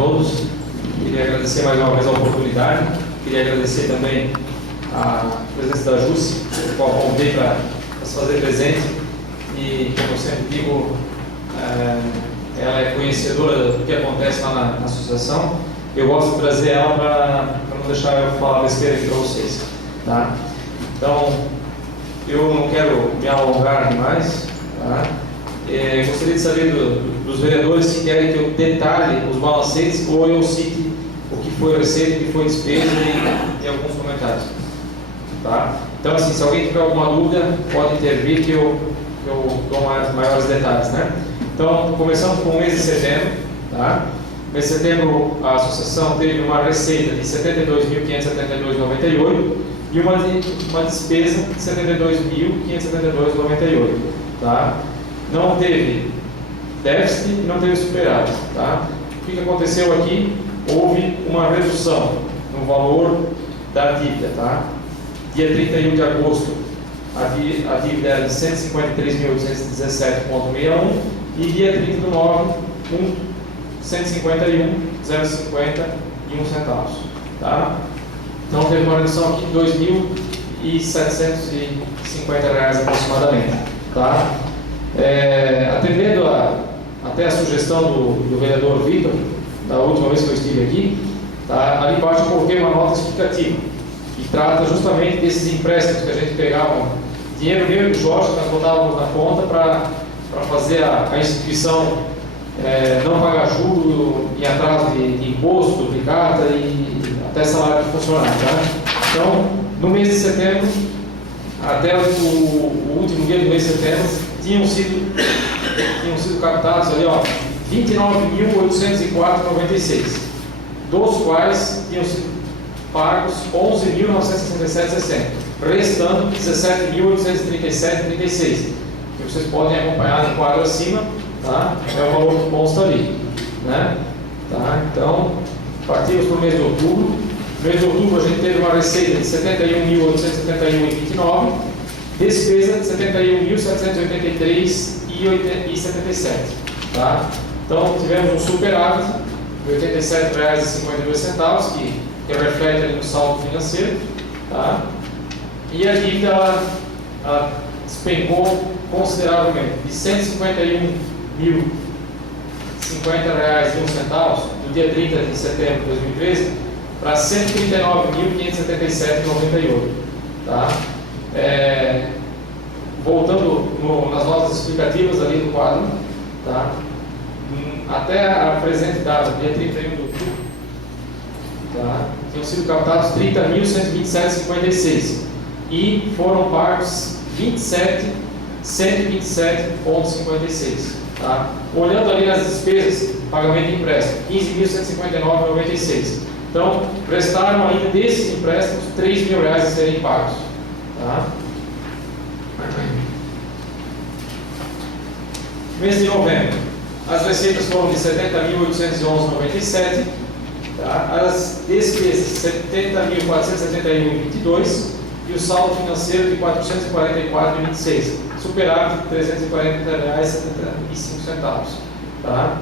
todos. Queria agradecer mais uma vez a oportunidade. Queria agradecer também a presença da Jusce, a qual convidei para se fazer presente. E, como eu sempre digo, ela é conhecedora do que acontece lá na associação. Eu gosto de trazer ela para não deixar eu falar besteira aqui para vocês. Tá? Então, eu não quero me alongar demais. Tá? Gostaria de saber dos vereadores se querem que eu detalhe os balancetes ou eu cite o que foi receita, o que foi despesa e alguns comentários. Tá? Então, assim, se alguém tiver alguma dúvida, pode intervir que eu dou maiores detalhes. Né? Então, começando com o mês de setembro. Tá? No mês de setembro, a associação teve uma receita de R$ 72.572,98 e uma despesa de R$ 72.572,98. Tá? Não teve déficit e não teve superávit. Tá? O que aconteceu aqui? Houve uma redução no valor da dívida. Tá? Dia 31 de agosto, a dívida era de 153.817,61 e dia 30 de 9, 151.051 centavos. Tá? Então teve uma redução aqui de R$ 2.750 aproximadamente. Tá? Atendendo até a sugestão do vereador Vitor, da última vez que eu estive aqui, tá? Ali embaixo eu coloquei uma nota explicativa que trata justamente desses empréstimos que a gente pegava, dinheiro meu e do Jorge, que nós botávamos na conta para fazer a instituição não pagar juros em atraso de imposto, duplicata e até salário de funcionário. Tá? Então, no mês de setembro, até o último dia do mês de setembro, tinham sido captados ali, ó, 29.804,96, dos quais tinham sido pagos 11.967,60, restando 17.837,36, que vocês podem acompanhar no quadro acima. Tá? É o valor que consta ali. Né? Tá? Então, partimos para o mês de outubro. No mês de outubro, a gente teve uma receita de R$ 71.871,29, despesa de R$ 71.783,77. Tá? Então, tivemos um superávit de R$ 87,52, que reflete ali no saldo financeiro. Tá? E a dívida ela despencou consideravelmente de R$ 151.050,01 no dia 30 de setembro de 2013 para R$ 139.577,98. Tá? Voltando nas notas explicativas ali do quadro, tá? Até a presente data, dia 31 de outubro, tá? Tinham sido captados 30.127,56 e foram pagos 127,56. Tá? Olhando ali as despesas, pagamento de empréstimo, 15.159,96. Então, restaram ainda desses empréstimos R$ 3.000 a serem pagos. Tá? Mês de novembro, as receitas foram de R$ 70.811,97. Tá? As despesas, R$ 70.471,22. E o saldo financeiro de R$ 444,26, superávit de R$ 340,75. Tá?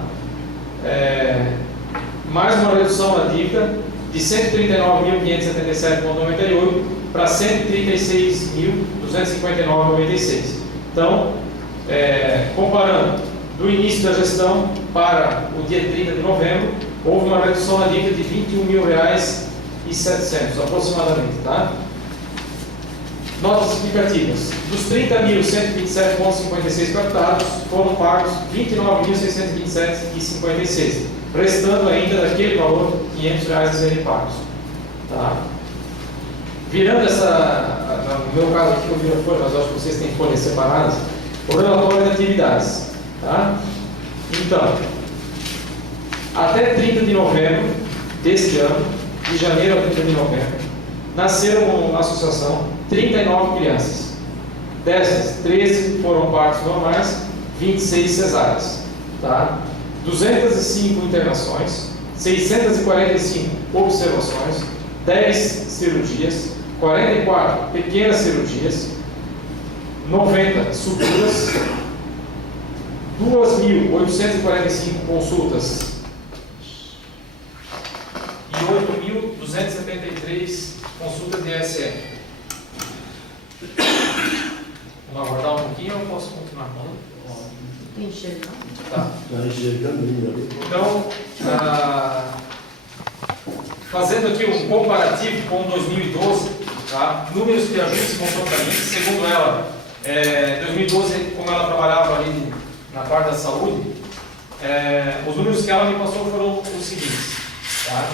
Mais uma redução na dívida de R$ 139.577,98 para R$ 136.259,96. Então, comparando do início da gestão para o dia 30 de novembro, houve uma redução na dívida de R$ 21.700 aproximadamente. Tá? Notas explicativas. Dos 30.127,56 captados, foram pagos R$ 29.627,56, restando ainda daquele valor R$ 500 a serem pagos. Tá? Virando no meu caso aqui eu viro a folha, mas eu acho que vocês têm folhas separadas, o relatório de atividades. Tá? Então, até 30 de novembro deste ano, de janeiro a 30 de novembro, nasceram na associação 39 crianças. Dessas, 13 foram partos normais, 26 cesáreas. Tá? 205 internações, 645 observações, 10 cirurgias, 44 pequenas cirurgias, 90 suturas, 2.845 consultas 8.273 consultas de ESR. Vamos aguardar um pouquinho ou eu posso continuar? Tem enxergado? Tá. Está enxergando ali. Então, fazendo aqui um comparativo com 2012, tá? Números que a Júlia montou para mim, segundo ela, 2012, como ela trabalhava ali na parte da saúde, os números que ela me passou foram os seguintes. Tá?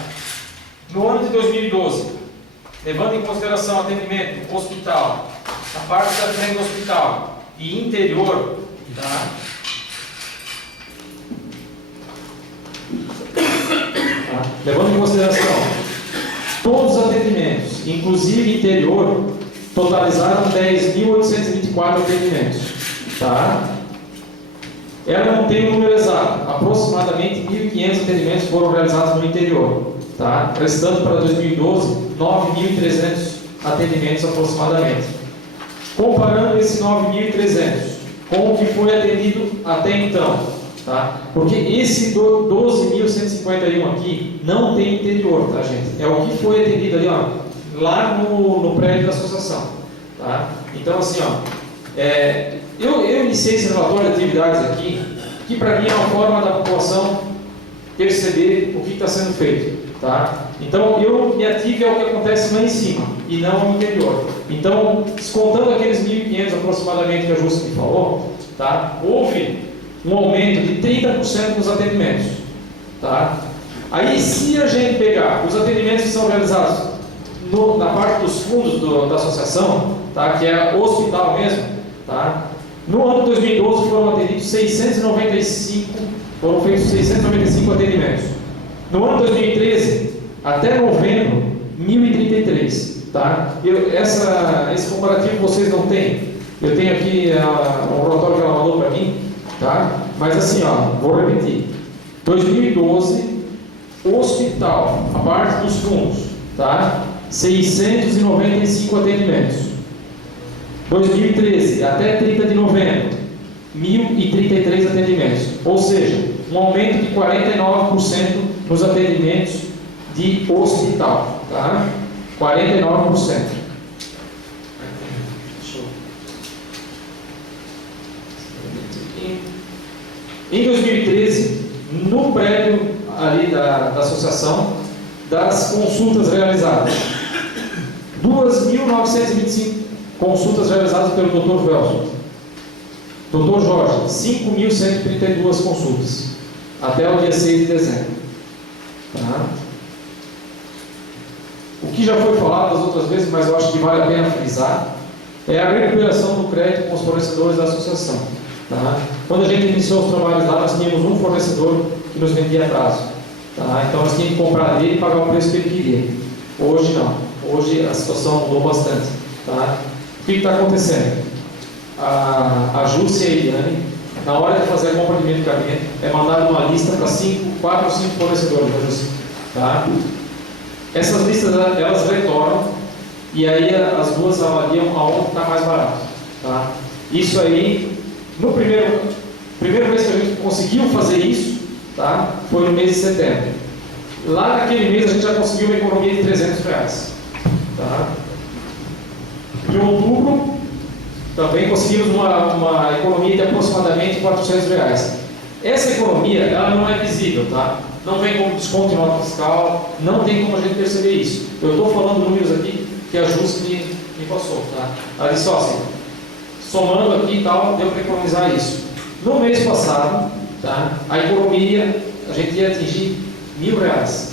No ano de 2012, levando em consideração atendimento hospital, a parte da frente do hospital e interior, tá? Levando em consideração todos os atendimentos, inclusive interior, totalizaram 10.824 atendimentos. Tá? Ela não tem o número exato, aproximadamente 1.500 atendimentos foram realizados no interior. Tá? Restando para 2012, 9.300 atendimentos aproximadamente. Comparando esse 9.300 com o que foi atendido até então, tá? Porque esse 12.151 aqui não tem interior, tá, gente? É o que foi atendido ali, ó, lá no prédio da associação, tá? Então, assim, ó, eu iniciei esse relatório de atividades aqui, que para mim é uma forma da população perceber o que está sendo feito, tá? Então, eu me ative ao que acontece lá em cima e não ao interior. Então, descontando aqueles 1.500 aproximadamente que a Júlia me falou, tá? Houve um aumento de 30% nos atendimentos, tá? Aí, se a gente pegar os atendimentos que são realizados na parte dos fundos da associação, tá? Que é hospital mesmo, tá? No ano de 2012 foram atendidos 695, foram feitos 695 atendimentos. No ano de 2013, até novembro, 1.033, tá? Esse comparativo vocês não têm. Eu tenho aqui um relatório que ela mandou para mim, tá? Mas assim, ó, vou repetir. 2012, hospital, a parte dos fundos, tá? 695 atendimentos. 2013, até 30 de novembro, 1.033 atendimentos. Ou seja, um aumento de 49% nos atendimentos de hospital, tá? 49%. Em 2013, no prédio ali da associação, das consultas realizadas, 2.925 consultas realizadas pelo Dr. Velson. Dr. Jorge, 5.132 consultas, até o dia 6 de dezembro. Tá? O que já foi falado das outras vezes, mas eu acho que vale a pena frisar, é a recuperação do crédito com os fornecedores da associação. Tá? Quando a gente iniciou os trabalhos lá, nós tínhamos um fornecedor que nos vendia a prazo. Tá? Então nós tínhamos que comprar dele e pagar o preço que ele queria. Hoje não. Hoje a situação mudou bastante. Tá? O que está acontecendo? A Júcia e a Eliane, na hora de fazer a compra de medicamento, é mandada uma lista para 4 ou 5 fornecedores da Júcia. Tá? Essas listas elas retornam e aí as duas avaliam aonde está mais barato. Tá? Isso aí, no primeiro mês que a gente conseguiu fazer isso, tá? Foi no mês de setembro. Lá naquele mês a gente já conseguiu uma economia de R$300. Tá? Em outubro, também conseguimos uma economia de aproximadamente R$400. Essa economia, ela não é visível, tá? Não vem como desconto em nota fiscal, não tem como a gente perceber isso. Eu estou falando números aqui que a Júcia me passou, tá? Ela disse, ó, assim, somando aqui e tal, deu para economizar isso. No mês passado, tá? A economia, a gente ia atingir R$1.000.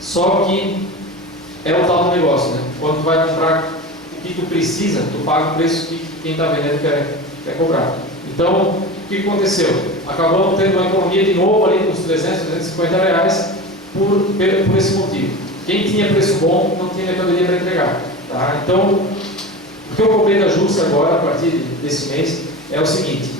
Só que é o tal do negócio, né? Quando tu vai comprar o que tu precisa, tu paga o preço que quem está vendendo quer cobrar. Então, o que aconteceu? Acabamos tendo uma economia de novo ali dos R$300, R$350 por esse motivo. Quem tinha preço bom não tinha mercadoria para entregar. Tá? Então, o que eu cobrei da Júcia agora, a partir desse mês, é o seguinte: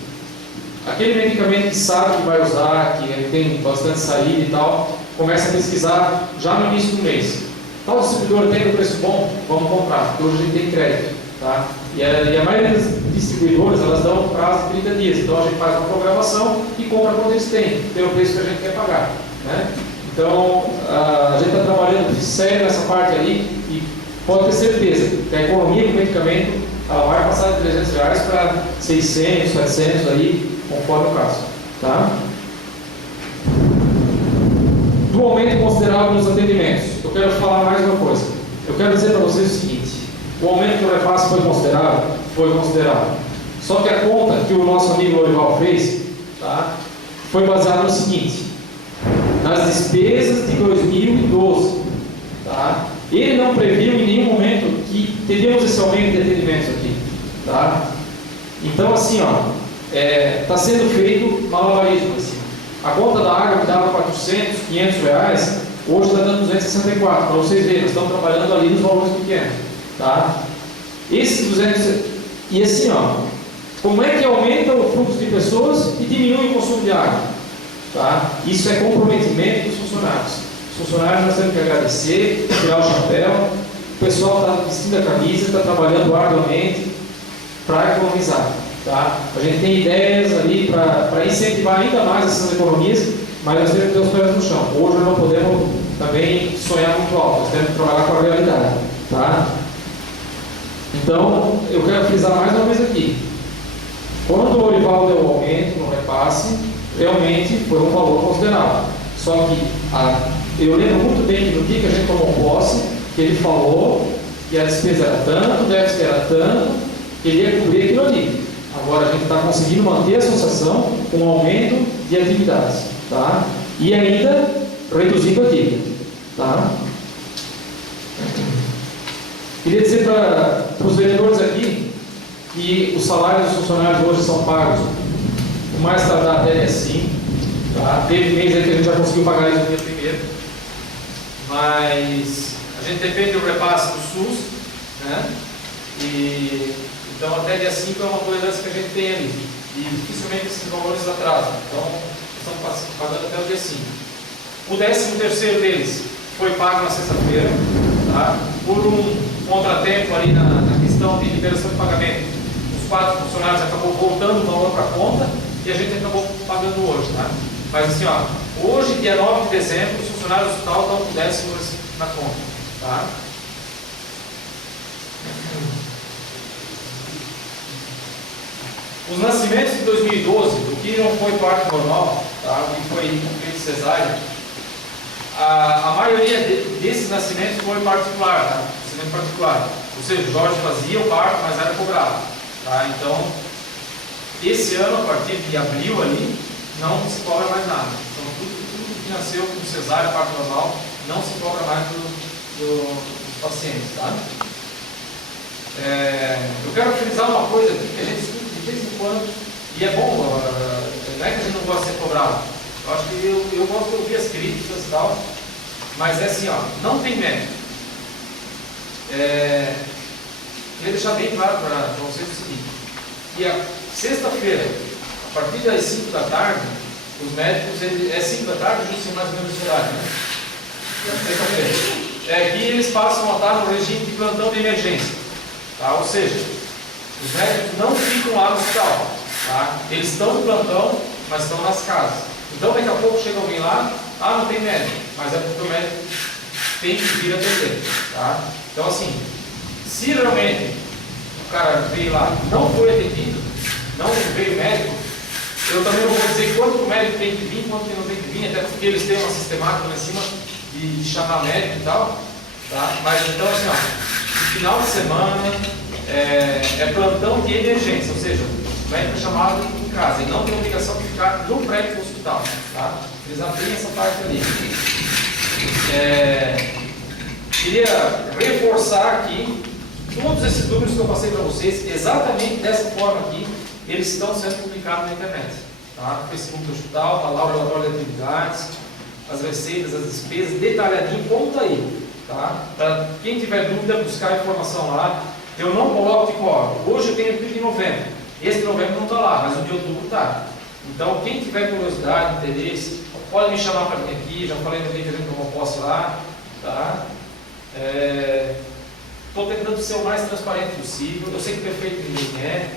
aquele medicamento que sabe que vai usar, que tem bastante saída e tal, começa a pesquisar já no início do mês. Tal distribuidor tem um preço bom, vamos comprar, porque hoje a gente tem crédito. Tá? E a maioria das distribuidoras, elas dão um prazo de 30 dias. Então a gente faz uma programação e compra quando eles têm, pelo preço que a gente quer pagar. Né? Então, a gente está trabalhando sério nessa parte aí e pode ter certeza que a economia do medicamento ela vai passar de R$300 para 600, 700 aí, conforme o caso. Tá? Do aumento considerável nos atendimentos, eu quero falar mais uma coisa. Eu quero dizer para vocês o seguinte: o aumento do repasse foi considerável? Foi considerável. Só que a conta que o nosso amigo Lorival fez, tá, foi baseada no seguinte: nas despesas de 2012. Tá? Ele não previu em nenhum momento que teríamos esse aumento de atendimentos aqui. Tá? Então, assim, está sendo feito malabarismo. Assim. A conta da água que dava 400, 500 reais, hoje está dando 264. Para vocês verem, nós estamos trabalhando ali nos valores pequenos. Tá? Esses 200. E assim, como é que aumenta o fluxo de pessoas e diminui o consumo de água? Tá? Isso é comprometimento dos funcionários. Os funcionários nós temos que agradecer, tirar o chapéu. O pessoal está vestindo a camisa, está trabalhando arduamente para economizar. Tá? A gente tem ideias ali para incentivar ainda mais essas economias, mas nós temos que ter os pés no chão. Hoje nós não podemos também sonhar muito alto, nós temos que trabalhar com a realidade. Tá? Então, eu quero frisar mais uma vez aqui. Quando o Lorival deu o aumento no repasse, realmente foi um valor considerável. Só que eu lembro muito bem que no dia que a gente tomou posse, que ele falou que a despesa era tanto, o déficit era tanto, que ele ia cobrir aquilo ali. Agora a gente está conseguindo manter a associação com um aumento de atividades. Tá? E ainda reduzindo a dívida. Tá? Queria dizer para os vereadores aqui que os salários dos funcionários hoje são pagos o mais tardar até dia 5. Tá? Teve mês aí que a gente já conseguiu pagar isso no dia 1º, mas a gente depende do repasse do SUS, né? Então até dia 5 é uma tolerância que a gente tem ali, e dificilmente esses valores atrasam, então estamos pagando até o dia 5. O 13º deles foi pago na sexta-feira, tá? Por um contratempo ali na questão de liberação de pagamento. Os 4 funcionários acabou voltando o valor para a conta e a gente acabou pagando hoje. Tá? Mas assim, hoje, dia 9 de dezembro, os funcionários do hospital estão com 10 na conta. Tá? Os nascimentos de 2012, o que não foi parto normal, tá? O que foi feito cesárea, a maioria desses nascimentos foi particular, tá? Nascimento particular. Ou seja, o Jorge fazia o parto, mas era cobrado. Tá? Então, esse ano, a partir de abril ali, não se cobra mais nada. Então, tudo que nasceu com cesárea, parto normal, não se cobra mais dos pacientes. Tá? Eu quero frisar uma coisa aqui que a gente escuta de vez em quando, e é bom, não é que a gente não gosta de ser cobrado. Eu acho que eu gosto de ouvir as críticas e tal, mas é assim, não tem médico. Queria deixar bem claro para vocês o seguinte: que a sexta-feira, a partir das 5 da tarde, os médicos, é 5 da tarde, justo mais ou menos o horário, né? Sexta-feira. Que eles passam a estar no regime de plantão de emergência. Tá? Ou seja, os médicos não ficam lá no hospital. Tá? Eles estão no plantão, mas estão nas casas. Então, daqui a pouco chega alguém lá, não tem médico, mas é porque o médico tem que vir atender. Tá? Então, assim, se realmente o cara veio lá, não foi atendido, não veio médico, eu também não vou dizer quanto o médico tem que vir, quanto que não tem que vir, até porque eles têm uma sistemática lá em cima de chamar médico e tal. Tá? Mas então, assim, no final de semana é plantão de emergência, ou seja, o médico é chamado em casa, ele não tem obrigação de ficar no prédio do hospital. Tá? Eles não têm essa parte ali. Queria reforçar aqui todos esses números que eu passei para vocês, exatamente dessa forma aqui, eles estão sendo publicados na internet. Tá? No Facebook do hospital, tá lá o relatório de atividades, as receitas, as despesas, detalhadinho, como está aí. Tá? Para quem tiver dúvida, buscar informação lá. Eu não coloco tipo, hoje eu tenho tudo de novembro. Esse de novembro não está lá, mas o de outubro está. Então, quem tiver curiosidade, interesse, pode me chamar para vir aqui. Já falei no dia que a gente tomou posse lá. Tá? Estou tentando ser o mais transparente possível. Eu sei que perfeito ninguém é.